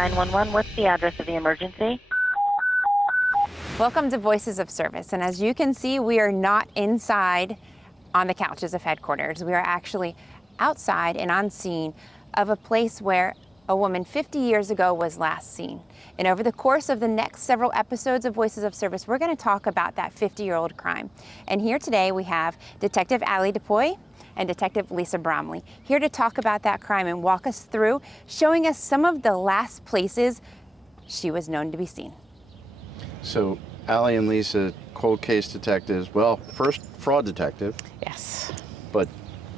911. What's the address of the emergency? Welcome to Voices of Service, and as you can see, we are not inside on the couches of headquarters. We are actually outside and on scene of a place where a woman 50 years ago was last seen. And over the course of the next several episodes of Voices of Service, we're going to talk about that 50-year-old crime. And here today we have Detective Allie DePoy and Detective Lisa Bromley here to talk about that crime and walk us through, showing us some of the last places she was known to be seen. So Allie and Lisa, cold case detectives, well, first fraud detective. Yes. But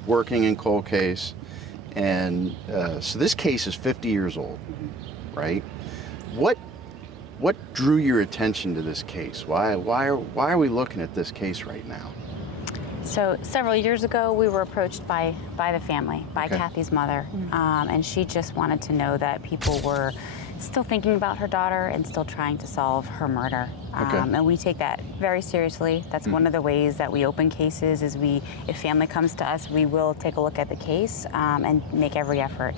working in cold case. And so this case is 50 years old, right? What drew your attention to this case? Why are we looking at this case right now? So several years ago, we were approached by the family, by Kathy's mother, and she just wanted to know that people were still thinking about her daughter and still trying to solve her murder. And we take that very seriously. That's one of the ways that we open cases is if family comes to us, we will take a look at the case and make every effort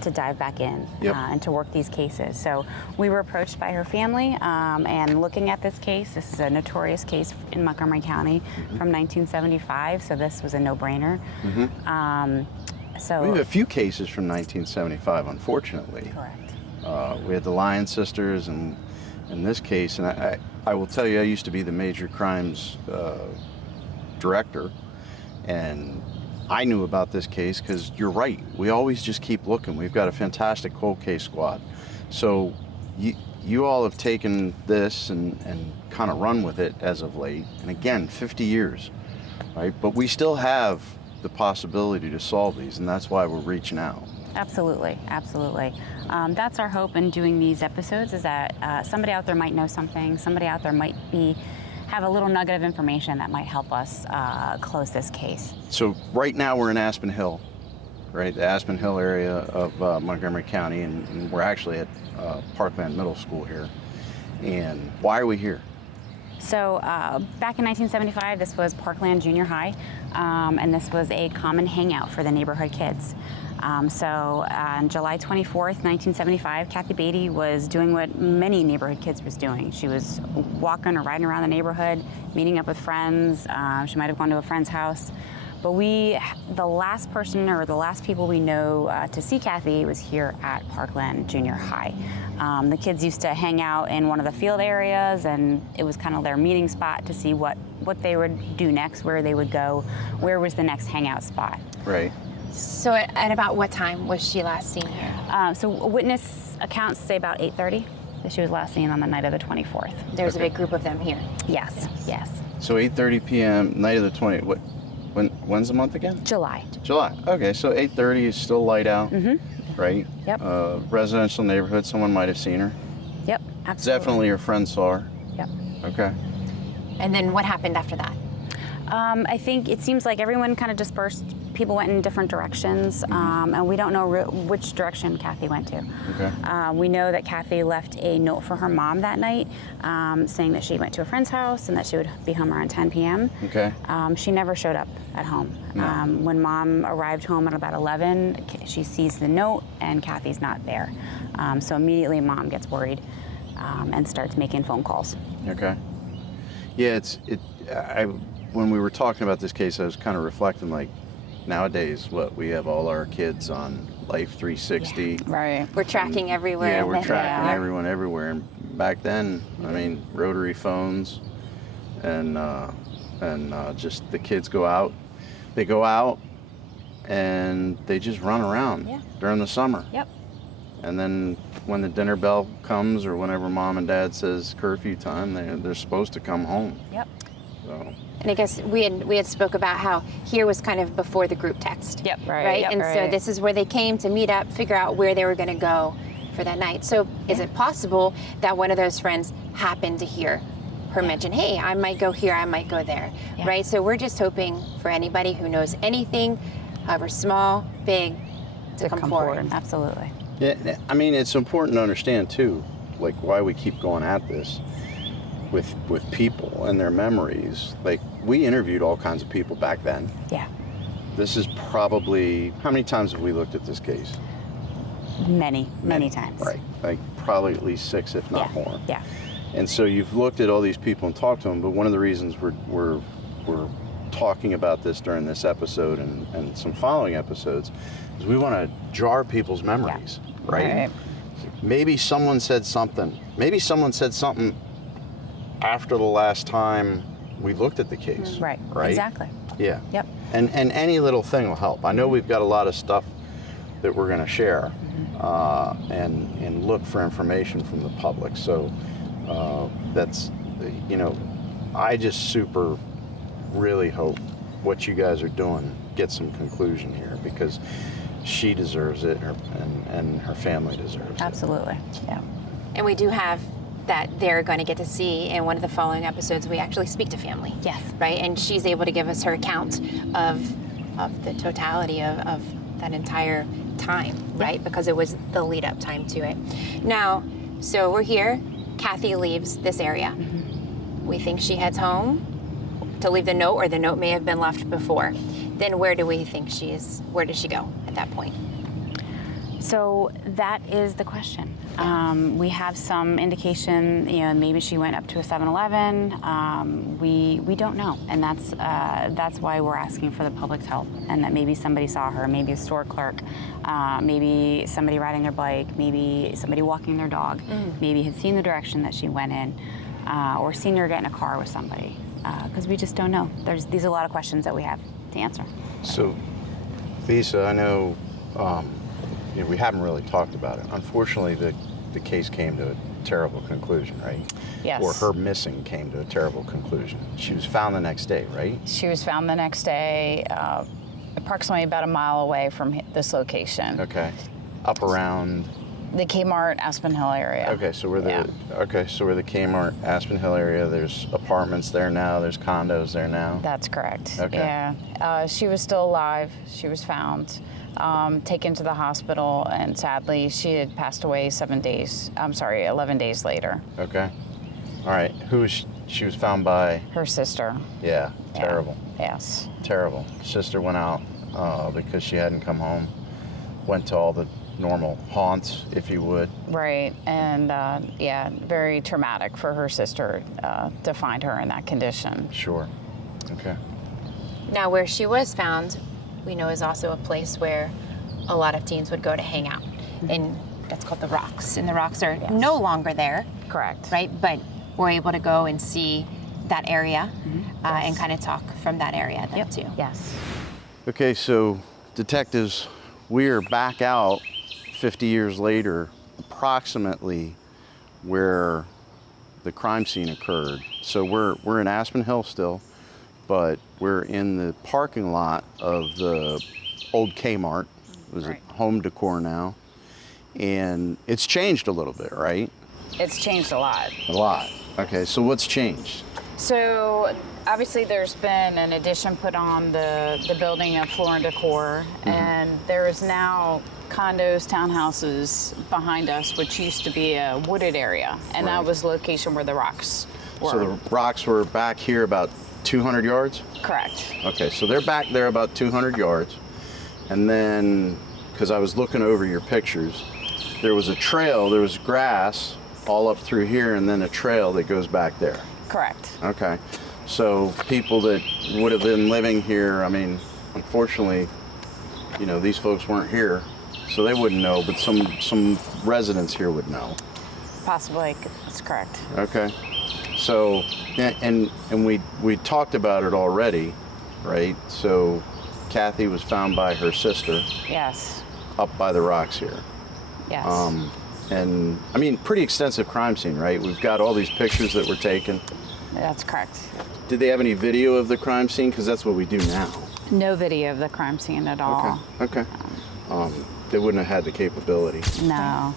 to dive back in and to work these cases. So we were approached by her family and looking at this case. This is a notorious case in Montgomery County from 1975, so this was a no-brainer. We have a few cases from 1975, unfortunately. Correct. We had the Lyon sisters, and in this case, and I will tell you, I used to be the major crimes director, and I knew about this case because you're right. We always just keep looking. We've got a fantastic cold case squad. So you all have taken this and kind of run with it as of late. And again, 50 years, right? But we still have the possibility to solve these, and that's why we're reaching out. Absolutely, absolutely. That's our hope in doing these episodes is that somebody out there might know something, somebody out there might have a little nugget of information that might help us close this case. So right now we're in Aspen Hill, right? The Aspen Hill area of Montgomery County, and we're actually at Parkland Middle School here. And why are we here? So back in 1975, this was Parkland Junior High, and this was a common hangout for the neighborhood kids. So on July 24th, 1975, Kathy Beatty was doing what many neighborhood kids was doing. She was walking or riding around the neighborhood, meeting up with friends. She might have gone to a friend's house. But the last person or the last people we know to see Kathy was here at Parkland Junior High. The kids used to hang out in one of the field areas, and it was kind of their meeting spot to see what they would do next, where they would go, where was the next hangout spot. Right. So at about what time was she last seen here? So witness accounts say about 8:30 that she was last seen on the night of the 24th. There was a big group of them here. Yes. So 8:30 p.m., night of the 20th. When's the month again? July. July. Okay, so 8:30 is still light out, right? Yep. Residential neighborhood. Someone might have seen her. Yep, absolutely. Definitely her friend saw her. Yep. Okay. And then what happened after that? I think it seems like everyone kind of dispersed. People went in different directions, and we don't know which direction Kathy went to. Okay. We know that Kathy left a note for her mom that night, saying that she went to a friend's house and that she would be home around 10 p.m. Okay. She never showed up at home. No. When Mom arrived home at about 11, she sees the note and Kathy's not there. So immediately Mom gets worried and starts making phone calls. Okay. Yeah, when we were talking about this case, I was kind of reflecting, like, nowadays, we have all our kids on Life 360. Yeah, right. We're tracking everywhere. Yeah, we're tracking everyone everywhere. And back then, I mean, rotary phones, and just the kids go out. They go out, and they just run around during the summer. Yep. And then when the dinner bell comes, or whenever Mom and Dad says curfew time, they're supposed to come home. Yep. So. And I guess we had spoke about how here was kind of before the group text. Yep, right. Yep, and right. so this is where they came to meet up, figure out where they were going to go for that night. So is it possible that one of those friends happened to hear her mention, hey, I might go here, I might go there, right? So we're just hoping for anybody who knows anything, however small, big, to come forward. Absolutely. Yeah, I mean, it's important to understand too, like, why we keep going at this with people and their memories. Like, we interviewed all kinds of people back then. Yeah. This is probably, how many times have we looked at this case? Many times. Right, like probably at least 6, if not more. Yeah. And so you've looked at all these people and talked to them, but one of the reasons we're talking about this during this episode and some following episodes is we want to jar people's memories, right? Maybe someone said something. Maybe someone said something after the last time we looked at the case. Right. Exactly. Yeah. Yep. And any little thing will help. I know we've got a lot of stuff that we're going to share and look for information from the public. So that's, I just really hope what you guys are doing gets some conclusion here, because she deserves it and her family deserves it. Absolutely. Yeah. And we do have that they're going to get to see in one of the following episodes. We actually speak to family. Yes. Right, and she's able to give us her account of the totality of that entire time, right? Because it was the lead up time to it. Now, so we're here. Kathy leaves this area. We think she heads home to leave the note, or the note may have been left before. Then where do we think where does she go at that point? So that is the question. We have some indication, maybe she went up to a 7-Eleven. We don't know, and that's why we're asking for the public's help, and that maybe somebody saw her, maybe a store clerk, maybe somebody riding their bike, maybe somebody walking their dog, maybe had seen the direction that she went in, or seen her get in a car with somebody, because we just don't know. These are a lot of questions that we have to answer. So, Lisa, I know we haven't really talked about it. Unfortunately, the case came to a terrible conclusion, right? Yes. Or her missing came to a terrible conclusion. She was found the next day, right? She was found the next day, approximately about a mile away from this location. Okay. Up around The Kmart Aspen Hill area. Okay, so we're the Kmart Aspen Hill area. There's apartments there now. There's condos there now. That's correct. Okay. Yeah. She was still alive. She was found, taken to the hospital, and sadly, she had passed away 11 days later. Okay. All right. Who was she was found by? Her sister. Yeah. Terrible. Yeah. Yes. Terrible. Sister went out because she hadn't come home. Went to all the normal haunts, if you would. Right. And very traumatic for her sister to find her in that condition. Sure. Okay. Now, where she was found, we know is also a place where a lot of teens would go to hang out, and that's called the Rocks. And the Rocks are no longer there. Correct. Right? But we're able to go and see that area and kind of talk from that area then too. Yes. Okay, so detectives, we are back out 50 years later, approximately where the crime scene occurred. So we're in Aspen Hill still, but we're in the parking lot of the old Kmart. It was a home decor now. And it's changed a little bit, right? It's changed a lot. A lot. Okay, so what's changed? So obviously there's been an addition put on the building of Floor and Decor, and there is now condos, townhouses behind us, which used to be a wooded area, and that was the location where the Rocks were. So the Rocks were back here about 200 yards? Correct. Okay, so they're back there about 200 yards. And then, because I was looking over your pictures, there was a trail, there was grass all up through here, and then a trail that goes back there. Correct. Okay, so people that would have been living here, I mean, unfortunately, these folks weren't here, so they wouldn't know, but some residents here would know. Possibly, that's correct. Okay, so, and we talked about it already, right? So Kathy was found by her sister Yes. up by the Rocks here. Yes. And I mean, pretty extensive crime scene, right? We've got all these pictures that were taken. That's correct. Did they have any video of the crime scene? Because that's what we do now. No video of the crime scene at all. Okay. They wouldn't have had the capability. No.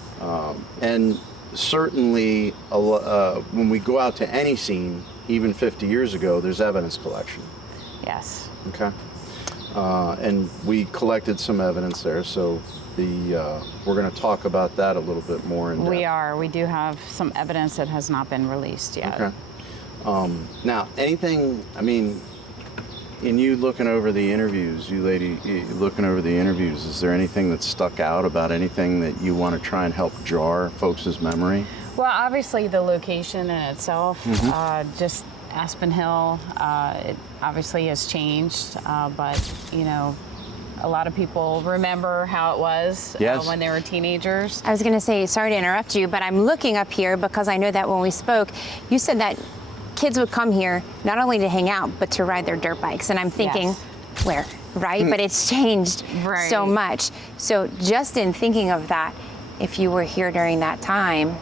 And certainly, when we go out to any scene, even 50 years ago, there's evidence collection. Yes. Okay. And we collected some evidence there, so we're going to talk about that a little bit more in depth. We are. We do have some evidence that has not been released yet. Okay. Now, anything, I mean, In you looking over the interviews, looking over the interviews, is there anything that stuck out about anything that you want to try and help jar folks' memory? Well, obviously the location in itself, just Aspen Hill, it obviously has changed, but you know, a lot of people remember how it was when they were teenagers. I was going to say, sorry to interrupt you, but I'm looking up here because I know that when we spoke, you said that kids would come here not only to hang out, but to ride their dirt bikes. And I'm thinking, where, right? But it's changed so much. So just in thinking of that, if you were here during that time,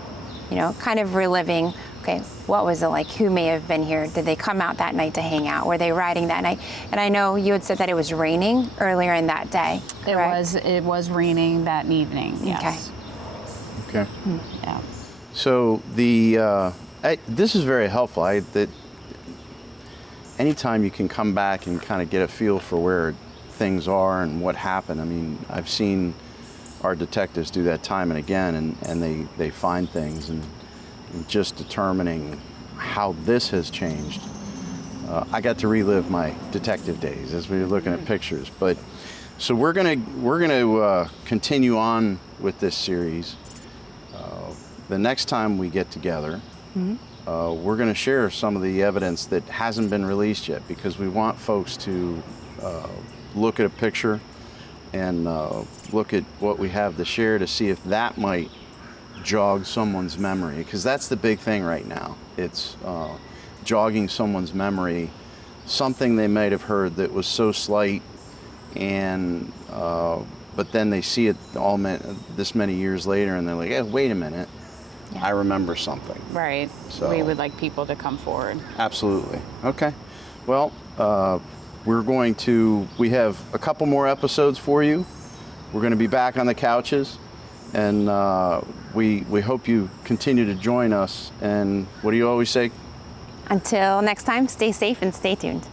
you know, kind of reliving, okay, what was it like? Who may have been here? Did they come out that night to hang out? Were they riding that night? And I know you had said that it was raining earlier in that day. It was raining that evening, yes. Okay. Yeah. So this is very helpful. Anytime you can come back and kind of get a feel for where things are and what happened. I mean, I've seen our detectives do that time and again, and they find things, and just determining how this has changed. I got to relive my detective days as we were looking at pictures. But so we're gonna continue on with this series. The next time we get together, we're going to share some of the evidence that hasn't been released yet, because we want folks to look at a picture and look at what we have to share to see if that might jog someone's memory, because that's the big thing right now. It's jogging someone's memory, something they might have heard that was so slight, and but then they see it this many years later, and they're like, hey, wait a minute. I remember something. Right. So we would like people to come forward. Absolutely. Okay. Well, we have a couple more episodes for you. We're going to be back on the couches, and we hope you continue to join us. And what do you always say? Until next time, stay safe and stay tuned.